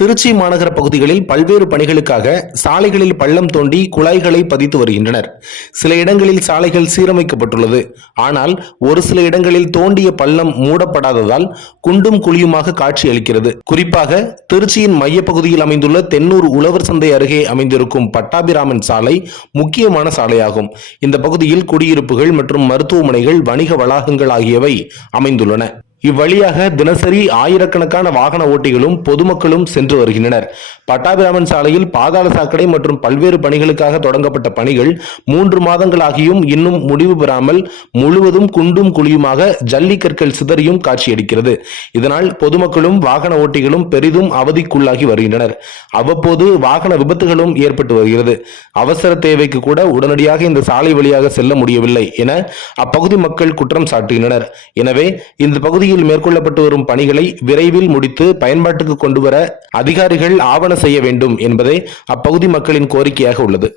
திருச்சி மாநகர பகுதிகளில் பல்வேறு பணிகளுக்காக சாலைகளில் பள்ளம் தோண்டி குழாய்களை பதித்து வருகின்றனர். சில இடங்களில் சாலைகள் சீரமைக்கப்பட்டுள்ளது. ஆனால் ஒரு சில இடங்களில் தோண்டிய பள்ளம் மூடப்படாததால் குண்டும் குழியுமாக காட்சியளிக்கிறது குறிப்பாக திருச்சியின் மையப்பகுதியில் அமைந்துள்ள தென்னூர் உழவர் சந்தை அருகே அமைந்திருக்கும் பட்டாபிராமன் சாலை முக்கியமான சாலையாகும். இந்த பகுதியில் குடியிருப்புகள் மற்றும் மருத்துவமனைகள் வணிக வளாகங்கள் ஆகியவை அமைந்துள்ளன. இவ்வழியாக தினசரி ஆயிரக்கணக்கான வாகன ஓட்டிகளும் பொதுமக்களும் சென்று வருகின்றனர். பட்டாபிராமன் சாலையில் பாதாள சாக்கடை மற்றும் பல்வேறு பணிகளுக்காக தொடங்கப்பட்ட பணிகள் மூன்று மாதங்களாகியும் இன்னும் முடிவு பெறாமல் முழுவதும் குண்டும் குழியுமாக ஜல்லிக்கற்கள் சிதறியும் காட்சியளிக்கிறது. இதனால் பொதுமக்களும் வாகன ஓட்டிகளும் பெரிதும் அவதிக்குள்ளாகி வருகின்றனர். அவ்வப்போது வாகன விபத்துகளும் ஏற்பட்டு வருகிறது. அவசர தேவைக்கு கூட உடனடியாக இந்த சாலை வழியாக செல்ல முடியவில்லை என அப்பகுதி மக்கள் குற்றம் சாட்டுகின்றனர். எனவே இந்த பகுதியில் மேற்கொள்ளப்பட்டு வரும் பணிகளை விரைவில் முடித்து பயன்பாட்டுக்கு கொண்டுவர அதிகாரிகள் ஆவண செய்ய வேண்டும் என்பதே அப்பகுதி மக்களின் கோரிக்கையாக உள்ளது.